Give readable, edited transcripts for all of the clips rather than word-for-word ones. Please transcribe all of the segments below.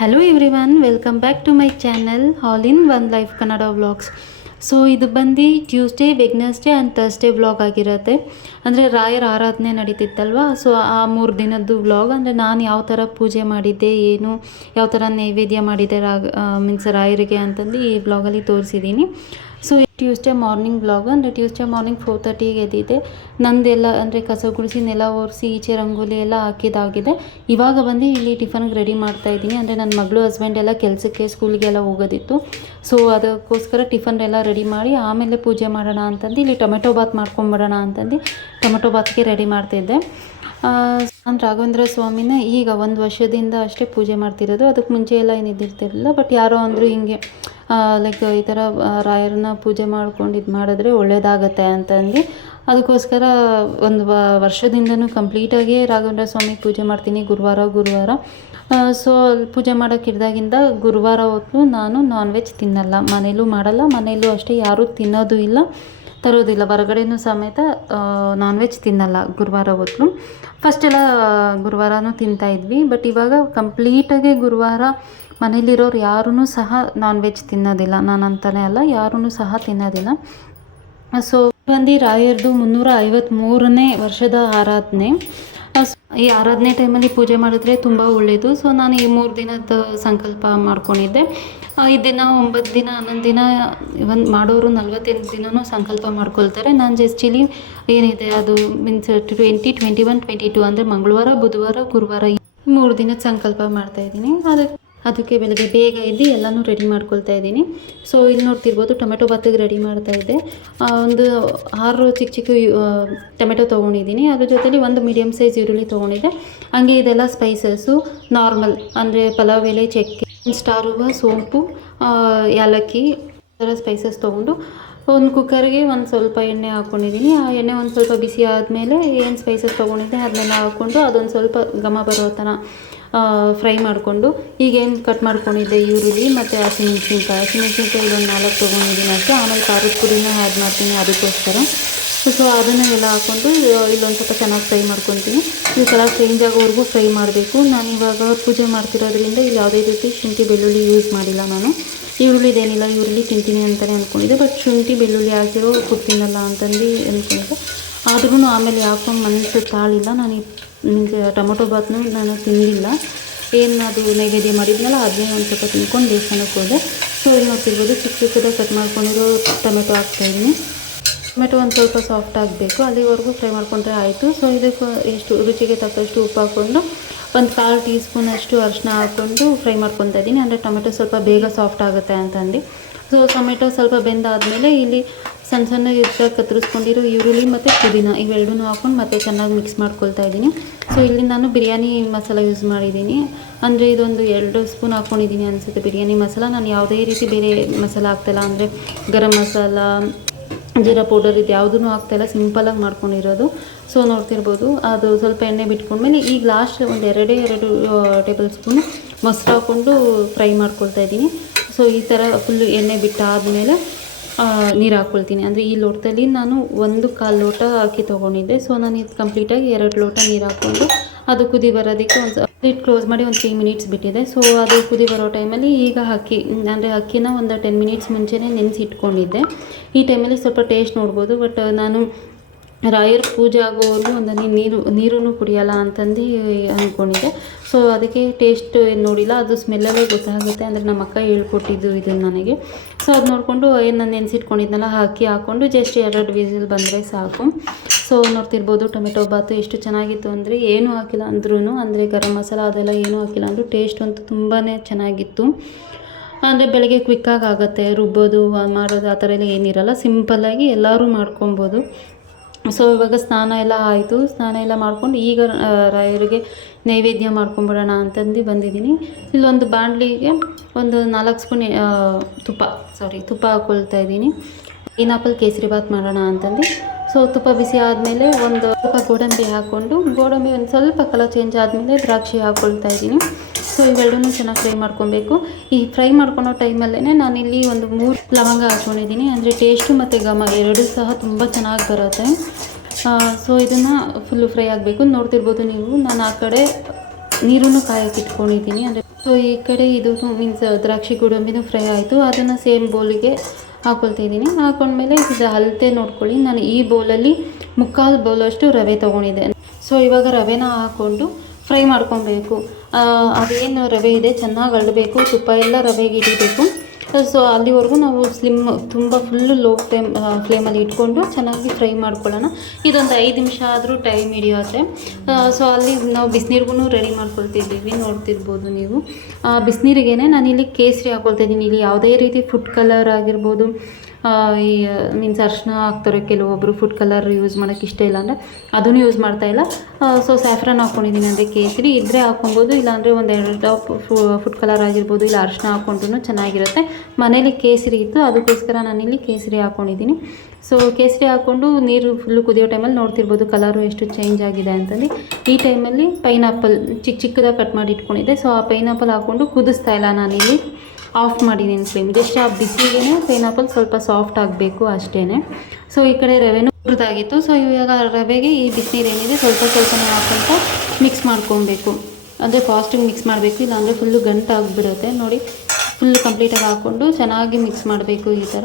Hello everyone, welcome back to my channel all in one life Kannada vlogs. So ಇದು ಬಂದು Tuesday, Wednesday and Thursday vlog ಆಗಿರುತ್ತೆ. ಅಂದರೆ ರಾಯರ ಆರಾಧನೆ ನಡೀತಿತ್ತಲ್ವ, ಸೊ ಆ 3 ದಿನದ್ದು ವ್ಲಾಗ್. ಅಂದರೆ ನಾನು ಯಾವ ಥರ ಪೂಜೆ ಮಾಡಿದ್ದೆ, ಏನು ಯಾವ ಥರ ನೈವೇದ್ಯ ಮಾಡಿದ್ದೆ ಮೀನ್ಸ್ ರಾಯರಿಗೆ ಅಂತಂದು ಈ ವ್ಲಾಗಲ್ಲಿ ತೋರಿಸಿದ್ದೀನಿ. So Tuesday morning vlog. ಅಂದರೆ ಟ್ಯೂಸ್ಡೇ ಮಾರ್ನಿಂಗ್ 4:30ಗೆ ಎದ್ದಿದ್ದೆ. ನಂದೆಲ್ಲ ಅಂದರೆ ಕಸ ಗುಡಿಸಿ ನೆಲ ಒರೆಸಿ ಈಚೆ ರಂಗೋಲಿ ಎಲ್ಲ ಹಾಕಿದಾಗಿದೆ. ಇವಾಗ ಬಂದು ಇಲ್ಲಿ ಟಿಫನ್ಗೆ ರೆಡಿ ಮಾಡ್ತಾಯಿದ್ದೀನಿ. ಅಂದರೆ ನನ್ನ ಮಗಳು ಹಸ್ಬೆಂಡ್ ಎಲ್ಲ ಕೆಲಸಕ್ಕೆ ಸ್ಕೂಲಿಗೆಲ್ಲ ಹೋಗೋದಿತ್ತು. ಸೊ ಅದಕ್ಕೋಸ್ಕರ ಟಿಫನ್ ಎಲ್ಲ ರೆಡಿ ಮಾಡಿ ಆಮೇಲೆ ಪೂಜೆ ಮಾಡೋಣ ಅಂತಂದು ಇಲ್ಲಿ ಟೊಮೆಟೊ ಬಾತ್ ಮಾಡ್ಕೊಂಬಿಡೋಣ ಅಂತಂದು ಟೊಮೆಟೊ ಬಾತ್ಗೆ ರೆಡಿ ಮಾಡ್ತಿದ್ದೆ. ನಾನು ರಾಘವೇಂದ್ರ ಸ್ವಾಮಿನ ಈಗ 1 ವರ್ಷದಿಂದ ಅಷ್ಟೇ ಪೂಜೆ ಮಾಡ್ತಿರೋದು. ಅದಕ್ಕೆ ಮುಂಚೆ ಎಲ್ಲ ಏನು ಇದ್ದಿರ್ತಿರಲಿಲ್ಲ. ಬಟ್ ಯಾರೋ ಅಂದರು ಹಿಂಗೆ ಲೈಕ್ ಈ ಥರ ರಾಯರನ್ನ ಪೂಜೆ ಮಾಡ್ಕೊಂಡು ಇದು ಮಾಡಿದ್ರೆ ಒಳ್ಳೆಯದಾಗತ್ತೆ ಅಂತಂದು ಅದಕ್ಕೋಸ್ಕರ 1 ವರ್ಷದಿಂದನೂ ಕಂಪ್ಲೀಟಾಗಿ ರಾಘವೇಂದ್ರ ಸ್ವಾಮಿ ಪೂಜೆ ಮಾಡ್ತೀನಿ ಗುರುವಾರ. ಸೊ ಪೂಜೆ ಮಾಡೋಕ್ಕೆ ಇಡ್ದಾಗಿಂದ ಗುರುವಾರ ಹೊತ್ತು ನಾನು ನಾನ್ ವೆಜ್ ತಿನ್ನಲ್ಲ, ಮನೇಲೂ ಮಾಡಲ್ಲ, ಮನೇಲೂ ಅಷ್ಟೇ ಯಾರೂ ತಿನ್ನೋದು ಇಲ್ಲ, ತರೋದಿಲ್ಲ. ಹೊರಗಡೆನೂ ಸಮೇತ ನಾನ್ ವೆಜ್ ತಿನ್ನಲ್ಲ ಗುರುವಾರ ಹೊತ್ತು. ಫಸ್ಟೆಲ್ಲ ಗುರುವಾರನೂ ತಿಂತಾಯಿದ್ವಿ, ಬಟ್ ಇವಾಗ ಕಂಪ್ಲೀಟಾಗಿ ಗುರುವಾರ ಮನೇಲಿರೋರು ಯಾರೂ ಸಹ ನಾನ್ ವೆಜ್ ತಿನ್ನೋದಿಲ್ಲ. ನಾನಂತಲೇ ಅಲ್ಲ, ಯಾರೂ ಸಹ ತಿನ್ನೋದಿಲ್ಲ. ಸೊ ಬಂದು ರಾಯರದು 353ನೇ ವರ್ಷದ ಆರಾಧನೆ. ಈ ಆರಾಧನೆ ಟೈಮಲ್ಲಿ ಪೂಜೆ ಮಾಡಿದ್ರೆ ತುಂಬ ಒಳ್ಳೆಯದು. ಸೊ ನಾನು ಈ 3 ದಿನದ ಸಂಕಲ್ಪ ಮಾಡ್ಕೊಂಡಿದ್ದೆ. ಈ ದಿನ 9 ದಿನ 11 ದಿನ ಮಾಡೋರು 48 ದಿನವೂ ಸಂಕಲ್ಪ ಮಾಡ್ಕೊಳ್ತಾರೆ. ನಾನು ಜಸ್ಟ್ ಇಲ್ಲಿ ಏನಿದೆ ಅದು ಮೀನ್ಸ್ 20, 21, 22 ಅಂದರೆ ಮಂಗಳವಾರ, ಬುಧವಾರ, ಗುರುವಾರ ಈ 3 ದಿನದ ಸಂಕಲ್ಪ ಮಾಡ್ತಾಯಿದ್ದೀನಿ. ಅದಕ್ಕೆ ಬೆಳಗ್ಗೆ ಬೇಗ ಎದ್ದು ಎಲ್ಲನೂ ರೆಡಿ ಮಾಡ್ಕೊಳ್ತಾ ಇದ್ದೀನಿ. ಸೊ ಇಲ್ಲಿ ನೋಡ್ತಿರ್ಬೋದು ಟೊಮೆಟೊ ಬಾತಿಗೆ ರೆಡಿ ಮಾಡ್ತಾಯಿದ್ದೆ. ಒಂದು 6 ಚಿಕ್ಕ ಟೊಮೆಟೊ ತೊಗೊಂಡಿದ್ದೀನಿ. ಅದ್ರ ಜೊತೆಲಿ 1 ಮೀಡಿಯಮ್ ಸೈಜ್ ಈರುಳ್ಳಿ ತೊಗೊಂಡಿದ್ದೆ. ಹಂಗೆ ಇದೆಲ್ಲ ಸ್ಪೈಸಸ್ಸು ನಾರ್ಮಲ್ ಅಂದರೆ ಪಲಾವ್ ಎಲೆ, ಚಕ್ಕೆ, ಸ್ಟಾರ್ ಹೂವು, ಸೋಂಪು, ಏಲಕ್ಕಿ ಥರ ಸ್ಪೈಸಸ್ ತೊಗೊಂಡು ಒಂದು ಕುಕ್ಕರ್ಗೆ ಒಂದು ಸ್ವಲ್ಪ ಎಣ್ಣೆ ಹಾಕ್ಕೊಂಡಿದ್ದೀನಿ. ಆ ಎಣ್ಣೆ ಒಂದು ಸ್ವಲ್ಪ ಬಿಸಿ ಆದಮೇಲೆ ಏನು ಸ್ಪೈಸಸ್ ತೊಗೊಂಡಿದ್ದೆ ಅದನ್ನೆಲ್ಲ ಹಾಕ್ಕೊಂಡು ಅದೊಂದು ಸ್ವಲ್ಪ ಘಮ ಬರೋ ಥರ ಫ್ರೈ ಮಾಡಿಕೊಂಡು ಈಗೇನು ಕಟ್ ಮಾಡ್ಕೊಂಡಿದ್ದೆ ಈರುಳ್ಳಿ ಮತ್ತು ಹಸಿಮೆಣ್ಸಿನ್ಕಾಯಿ ಇದೊಂದು 4 ತೊಗೊಂಡಿದ್ದೀನಿ ಅಷ್ಟೇ. ಆಮೇಲೆ ಖಾರದ ಪುಡಿನ ಆ್ಯಡ್ ಮಾಡ್ತೀನಿ ಅದಕ್ಕೋಸ್ಕರ. ಸೊ ಅದನ್ನು ಎಲ್ಲ ಹಾಕ್ಕೊಂಡು ಇಲ್ಲೊಂದು ಸ್ವಲ್ಪ ಚೆನ್ನಾಗಿ ಫ್ರೈ ಮಾಡ್ಕೊತೀನಿ. ಈ ಕಲರ್ ಚೇಂಜ್ ಆಗೋವರೆಗೂ ಫ್ರೈ ಮಾಡಬೇಕು. ನಾನಿವಾಗ ಪೂಜೆ ಮಾಡ್ತಿರೋದ್ರಿಂದ ಇಲ್ಲಿ ಯಾವುದೇ ರೀತಿ ಶುಂಠಿ ಬೆಳ್ಳುಳ್ಳಿ ಯೂಸ್ ಮಾಡಿಲ್ಲ ನಾನು. ಈರುಳ್ಳಿದೇನಿಲ್ಲ, ಈರುಳ್ಳಿ ತಿಂತೀನಿ ಅಂತಲೇ ಅಂದ್ಕೊಂಡಿದ್ದೆ, ಬಟ್ ಶುಂಠಿ ಬೆಳ್ಳುಳ್ಳಿ ಹಾಕಿರೋ ತಿನ್ನಲ್ಲ ಅಂತಂದು ಅಂದ್ಕೊಂಡಿದ್ದೆ. ಆದ್ರೂ ಆಮೇಲೆ ಹಾಕೊಂಡು ಮನಸ್ಸು ತಾಳಿಲ್ಲ. ನಾನು ಟೊಮೊಟೊ ಬಾತ್ನೂ ನಾನು ತಿಂದಿಲ್ಲ. ಏನು ಅದು ನೈವೇದ್ಯ ಮಾಡಿದ್ನಲ್ಲ ಅದನ್ನೇ ಒಂದು ಸ್ವಲ್ಪ ತಿನ್ಕೊಂಡು ದೇವಸ್ಥಾನಕ್ಕೆ ಹೋದೆ. ಸೊ ಇಲ್ಲಿ ನೋಡ್ತಿರ್ಬೋದು ಚಿಕ್ಕದಾಗಿ ಕಟ್ ಮಾಡ್ಕೊಂಡಿರೋ ಟೊಮೆಟೊ ಹಾಕ್ತಾಯಿದ್ದೀನಿ. ಟೊಮೆಟೊ ಒಂದು ಸ್ವಲ್ಪ ಸಾಫ್ಟ್ ಆಗಬೇಕು, ಅಲ್ಲಿವರೆಗೂ ಫ್ರೈ ಮಾಡ್ಕೊಂಡ್ರೆ ಆಯಿತು. ಸೊ ಇದಕ್ಕೆ ಎಷ್ಟು ರುಚಿಗೆ ತಕ್ಕಷ್ಟು ಉಪ್ಪು ಹಾಕ್ಕೊಂಡು 1/4 ಟೀ ಸ್ಪೂನಷ್ಟು ಅರಿಶಿನ ಹಾಕ್ಕೊಂಡು ಫ್ರೈ ಮಾಡ್ಕೊತಾ ಇದ್ದೀನಿ. ಅಂದರೆ ಟೊಮೆಟೊ ಸ್ವಲ್ಪ ಬೇಗ ಸಾಫ್ಟ್ ಆಗುತ್ತೆ ಅಂತಂದು. ಸೊ ಟೊಮೆಟೊ ಸ್ವಲ್ಪ ಬೆಂದಾದಮೇಲೆ ಇಲ್ಲಿ ಸಣ್ಣ ಕತ್ತರಿಸ್ಕೊಂಡಿರೋ ಈರುಳ್ಳಿ ಮತ್ತು ಪುದೀನ ಇವೆರಡನ್ನೂ ಹಾಕ್ಕೊಂಡು ಮತ್ತೆ ಚೆನ್ನಾಗಿ ಮಿಕ್ಸ್ ಮಾಡ್ಕೊಳ್ತಾ ಇದ್ದೀನಿ. ಸೊ ಇಲ್ಲಿ ನಾನು ಬಿರಿಯಾನಿ ಮಸಾಲ ಯೂಸ್ ಮಾಡಿದ್ದೀನಿ. ಅಂದರೆ ಇದೊಂದು 2 ಸ್ಪೂನ್ ಹಾಕ್ಕೊಂಡಿದ್ದೀನಿ ಅನಿಸುತ್ತೆ ಬಿರಿಯಾನಿ ಮಸಾಲ. ನಾನು ಯಾವುದೇ ರೀತಿ ಬೇರೆ ಮಸಾಲ ಹಾಕ್ತಾಯಿಲ್ಲ. ಅಂದರೆ ಗರಂ ಮಸಾಲ, ಜೀರಾ ಪೌಡರ್ ಇದು ಯಾವುದೂ ಹಾಕ್ತಾಯಿಲ್ಲ, ಸಿಂಪಲಾಗಿ ಮಾಡ್ಕೊಂಡಿರೋದು. ಸೊ ನೋಡ್ತಿರ್ಬೋದು ಅದು ಸ್ವಲ್ಪ ಎಣ್ಣೆ ಬಿಟ್ಕೊಂಡ್ಮೇಲೆ ಈಗ ಲಾಸ್ಟ್ ಒಂದು 2 ಟೇಬಲ್ ಸ್ಪೂನು ಮೊಸರು ಹಾಕ್ಕೊಂಡು ಫ್ರೈ ಮಾಡ್ಕೊಳ್ತಾ ಇದ್ದೀನಿ. ಸೊ ಈ ಥರ ಫುಲ್ಲು ಎಣ್ಣೆ ಬಿಟ್ಟಾದಮೇಲೆ ನೀರು ಹಾಕ್ಕೊಳ್ತೀನಿ. ಅಂದರೆ ಈ ಲೋಟದಲ್ಲಿ ನಾನು 1/4 ಲೋಟ ಅಕ್ಕಿ ತೊಗೊಂಡಿದ್ದೆ. ಸೊ ನಾನು ಇದು ಕಂಪ್ಲೀಟಾಗಿ 2 ಲೋಟ ನೀರು ಹಾಕ್ಕೊಂಡು ಅದು ಕುದಿ ಬರೋದಕ್ಕೆ ಒಂದು ಲಿಡ್ ಕ್ಲೋಸ್ ಮಾಡಿ ಒಂದು 3 ಮಿನಿಟ್ಸ್ ಬಿಟ್ಟಿದೆ. ಸೊ ಅದು ಕುದಿ ಬರೋ ಟೈಮಲ್ಲಿ ಈಗ ಅಕ್ಕಿನ ಒಂದು 10 ಮಿನಿಟ್ಸ್ ಮುಂಚೆನೇ ನೆನೆಸಿ ಇಟ್ಕೊಂಡಿದ್ದೆ. ಈ ಟೈಮಲ್ಲಿ ಸ್ವಲ್ಪ ಟೇಸ್ಟ್ ನೋಡ್ಬೋದು. ಬಟ್ ನಾನು ರಾಯರ ಪೂಜೆ ಆಗೋವರೆಗೂ ಒಂದು ನೀರೂ ಕುಡಿಯೋಲ್ಲ ಅಂತಂದು ಅಂದ್ಕೊಂಡಿದ್ದೆ. ಸೊ ಅದಕ್ಕೆ ಟೇಸ್ಟ್ ಏನು ನೋಡಿಲ್ಲ, ಅದು ಸ್ಮೆಲ್ಲಲ್ಲೇ ಗೊತ್ತಾಗುತ್ತೆ. ಅಂದರೆ ನಮ್ಮ ಅಕ್ಕ ಹೇಳ್ಕೊಟ್ಟಿದ್ದು ಇದನ್ನು ನನಗೆ. ಸೊ ಅದು ನೋಡಿಕೊಂಡು ಏನು ನಾನು ನೆನೆಸಿಟ್ಕೊಂಡಿದ್ನಲ್ಲ ಅಕ್ಕಿ ಹಾಕ್ಕೊಂಡು ಜಸ್ಟ್ 2 ವಿಸಿಲ್ ಬಂದರೆ ಸಾಕು. ಸೊ ನೋಡ್ತಿರ್ಬೋದು ಟೊಮೆಟೊ ಬಾತು ಎಷ್ಟು ಚೆನ್ನಾಗಿತ್ತು ಅಂದರೆ ಏನೂ ಹಾಕಿಲ್ಲ ಅಂದ್ರೂ, ಅಂದರೆ ಗರಂ ಮಸಾಲ ಅದೆಲ್ಲ ಏನೂ ಹಾಕಿಲ್ಲ ಅಂದರೂ ಟೇಸ್ಟ್ ಅಂತೂ ತುಂಬಾ ಚೆನ್ನಾಗಿತ್ತು. ಅಂದರೆ ಬೆಳಗ್ಗೆ ಕ್ವಿಕ್ಕಾಗಿ ಆಗುತ್ತೆ, ರುಬ್ಬೋದು ಮಾಡೋದು ಆ ಥರ ಎಲ್ಲ ಏನಿರಲ್ಲ, ಸಿಂಪಲ್ಲಾಗಿ ಎಲ್ಲರೂ ಮಾಡ್ಕೊಬೋದು. ಸೊ ಇವಾಗ ಸ್ನಾನ ಎಲ್ಲ ಆಯಿತು. ಸ್ನಾನ ಎಲ್ಲ ಮಾಡ್ಕೊಂಡು ಈಗ ರಾಯರಿಗೆ ನೈವೇದ್ಯ ಮಾಡ್ಕೊಂಬಿಡೋಣ ಅಂತಂದು ಬಂದಿದ್ದೀನಿ. ಇಲ್ಲೊಂದು ಬಾಣಲಿಗೆ ಒಂದು 4 ಸ್ಪೂನ್ ತುಪ್ಪ ಹಾಕ್ಕೊಳ್ತಾ ಇದ್ದೀನಿ. ಪೈನಾಪಲ್ ಕೇಸರಿ ಬಾತ್ ಮಾಡೋಣ ಅಂತಂದು. ಸೊ ತುಪ್ಪ ಬಿಸಿ ಆದಮೇಲೆ ಒಂದು ಸ್ವಲ್ಪ ಗೋಡಂಬಿ ಹಾಕ್ಕೊಂಡು, ಗೋಡಂಬಿ ಒಂದು ಸ್ವಲ್ಪ ಕಲರ್ ಚೇಂಜ್ ಆದಮೇಲೆ ದ್ರಾಕ್ಷಿ ಹಾಕ್ಕೊಳ್ತಾ ಇದ್ದೀನಿ. ಸೊ ಇವೆರಡನ್ನೂ ಚೆನ್ನಾಗಿ ಫ್ರೈ ಮಾಡ್ಕೊಬೇಕು. ಈ ಫ್ರೈ ಮಾಡ್ಕೊಳೋ ಟೈಮಲ್ಲೇ ನಾನಿಲ್ಲಿ ಒಂದು 3 ಲವಂಗ ಹಾಕ್ಕೊಂಡಿದ್ದೀನಿ. ಅಂದರೆ ಟೇಸ್ಟು ಮತ್ತು ಘಮ ಎರಡೂ ಸಹ ತುಂಬ ಚೆನ್ನಾಗಿ ಬರುತ್ತೆ. ಸೊ ಇದನ್ನು ಫುಲ್ಲು ಫ್ರೈ ಆಗಬೇಕು. ನೋಡ್ತಿರ್ಬೋದು ನೀವು, ನಾನು ಆ ಕಡೆ ನೀರನ್ನು ಕಾಯಕ್ಕೆ ಇಟ್ಕೊಂಡಿದ್ದೀನಿ. ಅಂದರೆ ಸೊ ಈ ಕಡೆ ಇದು ಮೀನ್ಸ್ ದ್ರಾಕ್ಷಿ ಗೋಡಂಬಿನೂ ಫ್ರೈ ಆಯಿತು. ಅದನ್ನು ಸೇಮ್ ಬೌಲಿಗೆ ಹಾಕ್ಕೊಳ್ತಾ ಇದ್ದೀನಿ. ಹಾಕೊಂಡ್ಮೇಲೆ ಇದು ಅಳತೆ ನೋಡ್ಕೊಳ್ಳಿ. ನಾನು ಈ ಬೌಲಲ್ಲಿ 3/4 ಬೌಲಷ್ಟು ರವೆ ತೊಗೊಂಡಿದ್ದೆ. ಸೊ ಇವಾಗ ರವೆನ ಹಾಕ್ಕೊಂಡು ಫ್ರೈ ಮಾಡ್ಕೊಬೇಕು. ಅದೇನು ರವೆ ಇದೆ ಚೆನ್ನಾಗಿ ಅಳಬೇಕು, ತುಪ್ಪ ಎಲ್ಲ ರವೆಗೆ ಹಿಡಿಬೇಕು. ಸೊ ಅಲ್ಲಿವರೆಗೂ ನಾವು ತುಂಬ ಫುಲ್ಲು ಲೋ ಫ್ಲೇಮಲ್ಲಿ ಇಟ್ಕೊಂಡು ಚೆನ್ನಾಗಿ ಫ್ರೈ ಮಾಡ್ಕೊಳ್ಳೋಣ. ಇದೊಂದು 5 ನಿಮಿಷ ಆದರೂ ಟೈಮ್ ಹಿಡಿಯುತ್ತೆ. ಸೊ ಅಲ್ಲಿ ನಾವು ಬಿಸಿನೀರಿಗೂ ರೆಡಿ ಮಾಡ್ಕೊಳ್ತಿದ್ದೀವಿ, ನೋಡ್ತಿರ್ಬೋದು ನೀವು. ಬಿಸಿನೀರಿಗೇ ನಾನಿಲ್ಲಿ ಕೇಸರಿ ಹಾಕ್ಕೊಳ್ತಾ ಇದ್ದೀನಿ. ಇಲ್ಲಿ ಯಾವುದೇ ರೀತಿ ಫುಡ್ ಕಲರ್ ಆಗಿರ್ಬೋದು, ಈ ಮೀನ್ಸ್ ಅರಿಶಿನ ಹಾಕ್ತಾರೆ ಕೆಲವೊಬ್ಬರು, ಫುಡ್ ಕಲರ್ ಯೂಸ್ ಮಾಡೋಕ್ಕೆ ಇಷ್ಟ ಇಲ್ಲ ಅಂದರೆ ಅದನ್ನು ಯೂಸ್ ಮಾಡ್ತಾಯಿಲ್ಲ. ಸೊ ಸ್ಯಾಫ್ರನ್ ಹಾಕ್ಕೊಂಡಿದ್ದೀನಿ, ಅಂದರೆ ಕೇಸರಿ ಇದ್ದರೆ ಹಾಕ್ಕೊಬೋದು, ಇಲ್ಲಾಂದರೆ ಒಂದು 2 ಡ್ರಾಪ್ ಫುಡ್ ಕಲರ್ ಆಗಿರ್ಬೋದು, ಇಲ್ಲ ಅರಿಶಿನ ಹಾಕ್ಕೊಂಡ್ರೂ ಚೆನ್ನಾಗಿರುತ್ತೆ. ಮನೇಲಿ ಕೇಸರಿ ಇತ್ತು, ಅದಕ್ಕೋಸ್ಕರ ನಾನಿಲ್ಲಿ ಕೇಸರಿ ಹಾಕ್ಕೊಂಡಿದ್ದೀನಿ. ಸೊ ಕೇಸರಿ ಹಾಕ್ಕೊಂಡು ನೀರು ಫುಲ್ಲು ಕುದಿಯೋ ಟೈಮಲ್ಲಿ ನೋಡ್ತಿರ್ಬೋದು ಕಲರು ಎಷ್ಟು ಚೇಂಜ್ ಆಗಿದೆ ಅಂತಂದು. ಈ ಟೈಮಲ್ಲಿ ಪೈನಾಪಲ್ ಚಿಕ್ಕದಾಗಿ ಕಟ್ ಮಾಡಿ ಇಟ್ಕೊಂಡಿದ್ದೆ. ಸೊ ಆ ಪೈನಾಪಲ್ ಹಾಕ್ಕೊಂಡು ಕುದಿಸ್ತಾ ಇಲ್ಲ, ನಾನಿಲ್ಲಿ ಆಫ್ ಮಾಡಿದ್ದೀನಿ ಫ್ಲೇಮ್. ಜಸ್ಟ್ ಆ ಬಿಸಿಲಿಗೆ ಪೈನಾಪಲ್ ಸ್ವಲ್ಪ ಸಾಫ್ಟ್ ಆಗಬೇಕು ಅಷ್ಟೇ. ಸೊ ಈ ಕಡೆ ರವೆನೂ ಹುರಿದಾಗಿತ್ತು. ಸೊ ಇವಾಗ ರವೆಗೆ ಈ ಬಿಸಿನೀರು ಏನಿದೆ ಸ್ವಲ್ಪ ಸ್ವಲ್ಪನೇ ಹಾಕ್ಕೊಂತ ಮಿಕ್ಸ್ ಮಾಡ್ಕೊಬೇಕು. ಅಂದರೆ ಫಾಸ್ಟಿಗೆ ಮಿಕ್ಸ್ ಮಾಡಬೇಕು, ಇಲ್ಲಾಂದರೆ ಫುಲ್ಲು ಗಂಟಾಗಿಬಿಡುತ್ತೆ. ನೋಡಿ, ಫುಲ್ಲು ಕಂಪ್ಲೀಟಾಗಿ ಹಾಕ್ಕೊಂಡು ಚೆನ್ನಾಗಿ ಮಿಕ್ಸ್ ಮಾಡಬೇಕು. ಈ ಥರ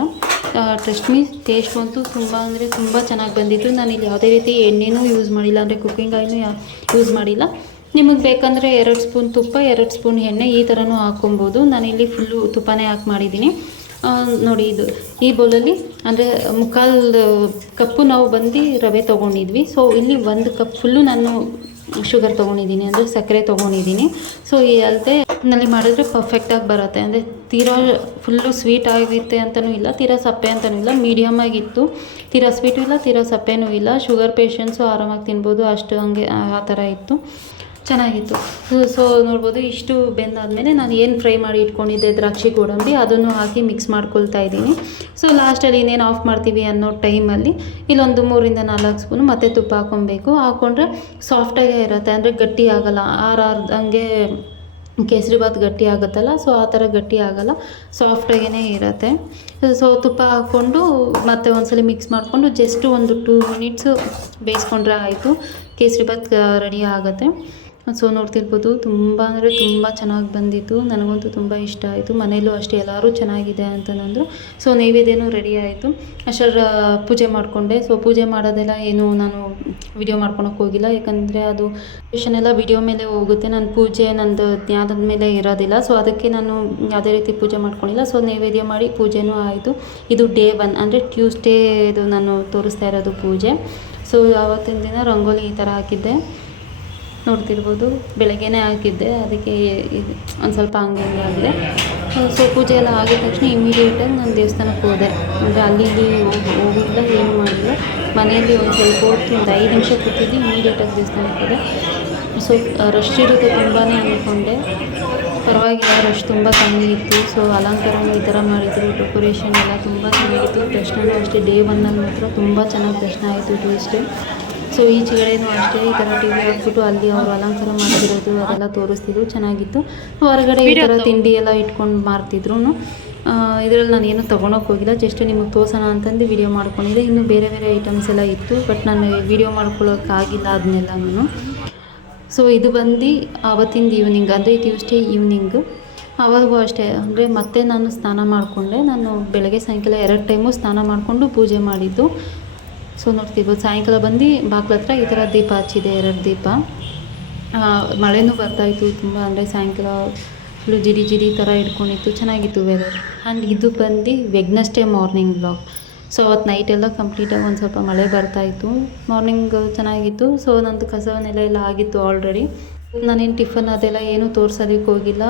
ಟ್ರಸ್ಟ್ ಮೀ, ಟೇಸ್ಟ್ ಅಂತೂ ತುಂಬ ಅಂದರೆ ತುಂಬ ಚೆನ್ನಾಗಿ ಬಂದಿತ್ತು. ನಾನಿಲ್ಲಿ ಯಾವುದೇ ರೀತಿ ಎಣ್ಣೆನೂ ಯೂಸ್ ಮಾಡಿಲ್ಲ, ಅಂದರೆ ಕುಕ್ಕಿಂಗ್ ಆಯಿಲ್ನೂ ಯೂಸ್ ಮಾಡಿಲ್ಲ. ನಿಮಗೆ ಬೇಕಂದರೆ 2 ಸ್ಪೂನ್ ತುಪ್ಪ, 2 ಸ್ಪೂನ್ ಎಣ್ಣೆ ಈ ಥರನೂ ಹಾಕ್ಕೊಬೋದು. ನಾನಿಲ್ಲಿ ಫುಲ್ಲು ತುಪ್ಪನೇ ಹಾಕಿ ಮಾಡಿದ್ದೀನಿ. ನೋಡಿ, ಇದು ಈ ಬೌಲಲ್ಲಿ ಅಂದರೆ 3/4 ಕಪ್ಪು ನಾವು ಬಂದು ರವೆ ತೊಗೊಂಡಿದ್ವಿ. ಸೊ ಇಲ್ಲಿ 1 ಕಪ್ ಫುಲ್ಲು ನಾನು ಶುಗರ್ ತೊಗೊಂಡಿದ್ದೀನಿ, ಅಂದರೆ ಸಕ್ಕರೆ ತೊಗೊಂಡಿದ್ದೀನಿ. ಸೊ ಈ ಅಳತೆನಲ್ಲಿ ಮಾಡಿದ್ರೆ ಪರ್ಫೆಕ್ಟಾಗಿ ಬರುತ್ತೆ. ಅಂದರೆ ತೀರಾ ಫುಲ್ಲು ಸ್ವೀಟ್ ಆಗಿರುತ್ತೆ ಅಂತಲೂ ಇಲ್ಲ, ತೀರಾ ಸಪ್ಪೆ ಅಂತಲೂ ಇಲ್ಲ, ಮೀಡಿಯಮಾಗಿತ್ತು. ತೀರಾ ಸ್ವೀಟು ಇಲ್ಲ, ತೀರಾ ಸಪ್ಪೆನೂ ಇಲ್ಲ. ಶುಗರ್ ಪೇಷಂಟ್ಸು ಆರಾಮಾಗಿ ತಿನ್ಬೋದು, ಅಷ್ಟು ಹಂಗೆ ಆ ಥರ ಇತ್ತು, ಚೆನ್ನಾಗಿತ್ತು. ಸೊ ನೋಡ್ಬೋದು, ಇಷ್ಟು ಬೆಂದಾದಮೇಲೆ ನಾನು ಏನು ಫ್ರೈ ಮಾಡಿ ಇಟ್ಕೊಂಡಿದ್ದೆ ದ್ರಾಕ್ಷಿ ಗೋಡಂಬಿ, ಅದನ್ನು ಹಾಕಿ ಮಿಕ್ಸ್ ಮಾಡ್ಕೊಳ್ತಾ ಇದ್ದೀನಿ. ಸೊ ಲಾಸ್ಟಲ್ಲಿ ಇನ್ನೇನು ಆಫ್ ಮಾಡ್ತೀವಿ ಅನ್ನೋ ಟೈಮಲ್ಲಿ ಇಲ್ಲೊಂದು 3 ಇಂದ 4 ಸ್ಪೂನು ಮತ್ತೆ ತುಪ್ಪ ಹಾಕ್ಕೊಬೇಕು. ಹಾಕ್ಕೊಂಡ್ರೆ ಸಾಫ್ಟಾಗೇ ಇರುತ್ತೆ, ಅಂದರೆ ಗಟ್ಟಿ ಆಗೋಲ್ಲ. ಹಂಗೆ ಕೇಸರಿ ಬಾತ್ ಗಟ್ಟಿ ಆಗುತ್ತಲ್ಲ, ಸೊ ಆ ಥರ ಗಟ್ಟಿ ಆಗೋಲ್ಲ, ಸಾಫ್ಟಾಗೇ ಇರುತ್ತೆ. ಸೊ ತುಪ್ಪ ಹಾಕ್ಕೊಂಡು ಮತ್ತೆ ಒಂದ್ಸಲ ಮಿಕ್ಸ್ ಮಾಡಿಕೊಂಡು ಜಸ್ಟ್ ಒಂದು 2 ಮಿನಿಟ್ಸು ಬೇಯಿಸ್ಕೊಂಡ್ರೆ ಆಯಿತು, ಕೇಸರಿ ಬಾತ್ ರೆಡಿ ಆಗುತ್ತೆ. ಸೊ ನೋಡ್ತಿರ್ಬೋದು, ತುಂಬ ಅಂದರೆ ತುಂಬ ಚೆನ್ನಾಗಿ ಬಂದಿತ್ತು. ನನಗಂತೂ ತುಂಬ ಇಷ್ಟ ಆಯಿತು. ಮನೇಲೂ ಅಷ್ಟೇ ಎಲ್ಲರೂ ಚೆನ್ನಾಗಿದೆ ಅಂತಂದರು. ಸೊ ನೈವೇದ್ಯನೂ ರೆಡಿ ಆಯಿತು. ಅಷ್ಟರ ಪೂಜೆ ಮಾಡಿಕೊಂಡೆ. ಸೊ ಪೂಜೆ ಮಾಡೋದೆಲ್ಲ ಏನು ನಾನು ವಿಡಿಯೋ ಮಾಡ್ಕೊಳಕ್ಕೆ ಹೋಗಿಲ್ಲ, ಯಾಕಂದರೆ ಅದು ಎಲ್ಲ ವಿಡಿಯೋ ಮೇಲೆ ಹೋಗುತ್ತೆ. ನನ್ನ ಪೂಜೆ ನಂದು ಜ್ಞಾನದ ಮೇಲೆ ಇರೋದಿಲ್ಲ. ಸೊ ಅದಕ್ಕೆ ನಾನು ಯಾವುದೇ ರೀತಿ ಪೂಜೆ ಮಾಡ್ಕೊಂಡಿಲ್ಲ. ಸೊ ನೈವೇದ್ಯ ಮಾಡಿ ಪೂಜೆನೂ ಆಯಿತು. ಇದು ಡೇ 1 ಅಂದರೆ ಟ್ಯೂಸ್ಡೇ ಇದು ನಾನು ತೋರಿಸ್ತಾ ಇರೋದು ಪೂಜೆ. ಸೊ ಆವತ್ತಿನ ದಿನ ರಂಗೋಲಿ ಈ ಥರ ಹಾಕಿದ್ದೆ, ನೋಡ್ತಿರ್ಬೋದು. ಬೆಳಗ್ಗೆನೇ ಹಾಕಿದ್ದೆ, ಅದಕ್ಕೆ ಒಂದು ಸ್ವಲ್ಪ ಹಂಗೆ ಆಗಿದೆ. ಸೊ ಪೂಜೆ ಎಲ್ಲ ಆಗಿದ ತಕ್ಷಣ ಇಮಿಡಿಯೇಟಾಗಿ ನಾನು ದೇವಸ್ಥಾನಕ್ಕೆ ಹೋದೆ. ಅಂದರೆ ಅಲ್ಲಿ ಹೋಗಿಲ್ಲ, ಏನು ಮಾಡಿಲ್ಲ, ಮನೆಯಲ್ಲಿ ಒಂದು ಸ್ವಲ್ಪ ಹೊತ್ತು ಒಂದು 5 ನಿಮಿಷ ಕೂತಿದ್ದು ಇಮಿಡಿಯೇಟಾಗಿ ದೇವಸ್ಥಾನಕ್ಕೆ ಹೋದೆ. ಸೊ ರಶ್ ಇರುತ್ತೆ ತುಂಬಾ ಅಂದ್ಕೊಂಡೆ, ಪರವಾಗಿಲ್ಲ, ರಶ್ ತುಂಬ ಕಮ್ಮಿ ಇತ್ತು. ಸೊ ಅಲಂಕಾರನೂ ಈ ಥರ ಮಾಡಿದ್ರು, ಡೆಕೋರೇಷನ್ ಎಲ್ಲ ತುಂಬ ಚೆನ್ನಾಗಿತ್ತು. ದರ್ಶನವೂ ಅಷ್ಟೇ ಡೇ 1ನಲ್ಲಿ ಮಾತ್ರ ತುಂಬ ಚೆನ್ನಾಗಿ ದರ್ಶನ ಆಯಿತು ಟ್ಯೂಸ್ಡೇ. ಸೊ ಈಚೆಗಡೆನೂ ಅಷ್ಟೇ ಈ ಥರ ಟಿ ವಿ ಹಾಕ್ಬಿಟ್ಟು ಅಲ್ಲಿ ಅವರು ಅಲಂಕಾರ ಮಾಡ್ತಿರೋದು ಅದೆಲ್ಲ ತೋರಿಸ್ತಿದ್ರು, ಚೆನ್ನಾಗಿತ್ತು. ಹೊರಗಡೆ ಈ ಥರ ತಿಂಡಿ ಎಲ್ಲ ಇಟ್ಕೊಂಡು ಮಾರ್ತಿದ್ರು. ಇದರಲ್ಲಿ ನಾನು ಏನೂ ತೊಗೊಳಕ್ಕೆ ಹೋಗಿಲ್ಲ, ಜಸ್ಟ್ ನಿಮಗೆ ತೋರ್ಸೋಣ ಅಂತಂದು ವಿಡಿಯೋ ಮಾಡ್ಕೊಂಡಿದ್ದೆ. ಇನ್ನೂ ಬೇರೆ ಬೇರೆ ಐಟಮ್ಸ್ ಎಲ್ಲ ಇತ್ತು, ಬಟ್ ನಾನು ವಿಡಿಯೋ ಮಾಡ್ಕೊಳ್ಳೋಕ್ಕಾಗಿಲ್ಲ ಅದನ್ನೆಲ್ಲನೂ. ಸೊ ಇದು ಬಂದು ಆವತ್ತಿಂದ ಈವ್ನಿಂಗ್, ಅಂದರೆ ಟ್ಯೂಸ್ಡೇ ಈವ್ನಿಂಗು. ಆವಾಗೂ ಅಷ್ಟೇ, ಅಂದರೆ ಮತ್ತೆ ನಾನು ಸ್ನಾನ ಮಾಡಿಕೊಂಡೆ. ನಾನು ಬೆಳಗ್ಗೆ ಸಾಯಂಕಾಲ 2 ಟೈಮು ಸ್ನಾನ ಮಾಡಿಕೊಂಡು ಪೂಜೆ ಮಾಡಿದ್ದು. ಸೊ ನೋಡ್ತಿರ್ಬೋದು, ಸಾಯಂಕಾಲ ಬಂದು ಬಾಗ್ಲ ಹತ್ರ ಈ ಥರ ದೀಪ ಹಚ್ಚಿದೆ, 2 ದೀಪ. ಮಳೆನೂ ಬರ್ತಾಯಿತ್ತು ತುಂಬ, ಅಂದರೆ ಸಾಯಂಕಾಲ ಫುಲ್ಲು ಜಿಡಿ ಜಿಡಿ ಥರ ಇಟ್ಕೊಂಡಿತ್ತು, ಚೆನ್ನಾಗಿತ್ತು ವೆದರ್. ಆ್ಯಂಡ್ ಇದು ಬಂದು ವೆಡ್ನೆಸ್ಡೇ ಮಾರ್ನಿಂಗ್ ಬ್ಲಾಗ್. ಸೊ ಅವತ್ತು ನೈಟೆಲ್ಲ ಕಂಪ್ಲೀಟಾಗಿ ಒಂದು ಸ್ವಲ್ಪ ಮಳೆ ಬರ್ತಾಯಿತ್ತು, ಮಾರ್ನಿಂಗ್ ಚೆನ್ನಾಗಿತ್ತು. ಸೊ ನಂದು ಕಸವನ್ನೆಲ್ಲ ಆಗಿತ್ತು ಆಲ್ರೆಡಿ. ನಾನೇನು ಟಿಫನ್ ಅದೆಲ್ಲ ಏನೂ ತೋರ್ಸೋದಕ್ಕೆ ಹೋಗಿಲ್ಲ,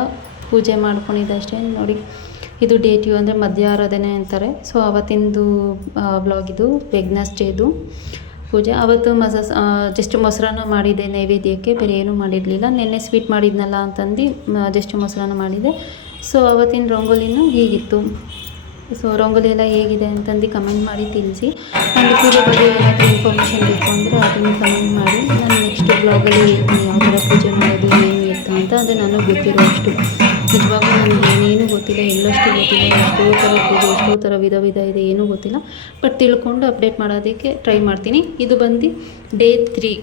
ಪೂಜೆ ಮಾಡ್ಕೊಂಡಿದ್ದೆ ಅಷ್ಟೇ. ನೋಡಿ, ಇದು ಡೇ 2 ಅಂದರೆ ಮಧ್ಯಾರಾಧನೆ ಅಂತಾರೆ. ಸೊ ಅವತ್ತಿಂದು ಬ್ಲಾಗ್ ಇದು, ವೆಡ್ನೆಸ್ಡೇದು ಪೂಜೆ. ಅವತ್ತು ಜಸ್ಟ್ ಮೊಸರನ್ನ ಮಾಡಿದ್ದೆ ನೈವೇದ್ಯಕ್ಕೆ, ಬೇರೆ ಏನೂ ಮಾಡಿರಲಿಲ್ಲ. ನೆನ್ನೆ ಸ್ವೀಟ್ ಮಾಡಿದ್ನಲ್ಲ ಅಂತಂದು ಜಸ್ಟ್ ಮೊಸರನ್ನ ಮಾಡಿದ್ದೆ. ಸೊ ಅವತ್ತಿನ ರಂಗೋಲಿನೂ ಹೀಗಿತ್ತು. ಸೊ ರಂಗೋಲಿ ಎಲ್ಲ ಹೇಗಿದೆ ಅಂತಂದು ಕಮೆಂಟ್ ಮಾಡಿ ತಿಳಿಸಿ. ನನಗೆ ಪೂಜೆ ಬಗ್ಗೆ ಏನಾದರೂ ಇನ್ಫಾರ್ಮೇಷನ್ ಬೇಕು ಅಂದರೆ ಅದನ್ನು ಕಮೆಂಟ್ ಮಾಡಿ. ನಾನು ನೆಕ್ಸ್ಟ್ ಬ್ಲಾಗಲ್ಲಿ ಹೇಳ್ತೀನಿ ಯಾವ ಥರ ಪೂಜೆ ಮಾಡೋದು, ಏನು ಇತ್ತು ಅಂತ. ಅಂದರೆ ನನಗೆ ಗೊತ್ತಿರೋ ಅಷ್ಟು, ನಿಜವಾಗ್ಲೂ ನನಗೆ ಏನೇನು ಗೊತ್ತಿಲ್ಲ, ಎಲ್ಲಷ್ಟು ಗೊತ್ತಿಲ್ಲ, ಎಷ್ಟೋ ಥರ ಪೂಜೆ, ಎಷ್ಟೋ ಥರ ವಿಧ ಇದೆ, ಏನೂ ಗೊತ್ತಿಲ್ಲ. ಬಟ್ ತಿಳ್ಕೊಂಡು ಅಪ್ಡೇಟ್ ಮಾಡೋದಕ್ಕೆ ಟ್ರೈ ಮಾಡ್ತೀನಿ. ಇದು ಬಂದು ಡೇ 3.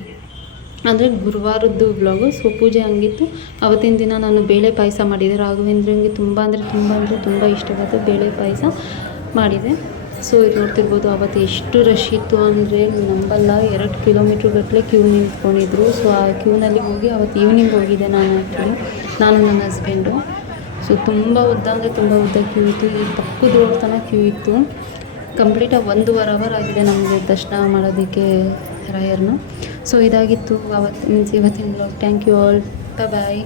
ಅಂದರೆ ಗುರುವಾರದ್ದು ವ್ಲಾಗು. ಸೊ ಪೂಜೆ ಹಂಗಿತ್ತು. ಅವತ್ತಿನ ದಿನ ನಾನು ಬೇಳೆ ಪಾಯಸ ಮಾಡಿದೆ. ರಾಘವೇಂದ್ರಂಗೆ ತುಂಬ ತುಂಬ ಇಷ್ಟವಾದ ಬೇಳೆ ಪಾಯಸ ಮಾಡಿದೆ. ಸೊ ಇದು ನೋಡ್ತಿರ್ಬೋದು, ಅವತ್ತು ಎಷ್ಟು ರಶ್ ಇತ್ತು ಅಂದರೆ ನಂಬಲ್ಲ, 2 ಕಿಲೋಮೀಟ್ರ್ ಗಟ್ಟಲೆ ಕ್ಯೂ ನಿಂತ್ಕೊಂಡಿದ್ರು. ಸೊ ಆ ಕ್ಯೂನಲ್ಲಿ ಹೋಗಿ ಅವತ್ತು ಈವ್ನಿಂಗ್ ಹೋಗಿದ್ದೆ ನಾನು ಆ್ಯಕ್ಚುಲಿ, ನಾನು ನನ್ನ ಹಸ್ಬೆಂಡು. ಸೊ ತುಂಬ ಉದ್ದ ಅಂದರೆ ತುಂಬ ಉದ್ದ ಕ್ಯೂ ಇತ್ತು. ಈ ಪಕ್ಕದ ರೋಡ್ ತನಕ ಕ್ಯೂ ಇತ್ತು. ಕಂಪ್ಲೀಟಾಗಿ 1.5 ಅವರ್ ಆಗಿದೆ ನಮಗೆ ದರ್ಶನ ಮಾಡೋದಕ್ಕೆ ರಾಯರ್ನು. ಸೊ ಇದಾಗಿತ್ತು ಅವತ್ತು ಇವತ್ತಿನ blog. Thank you all, bye.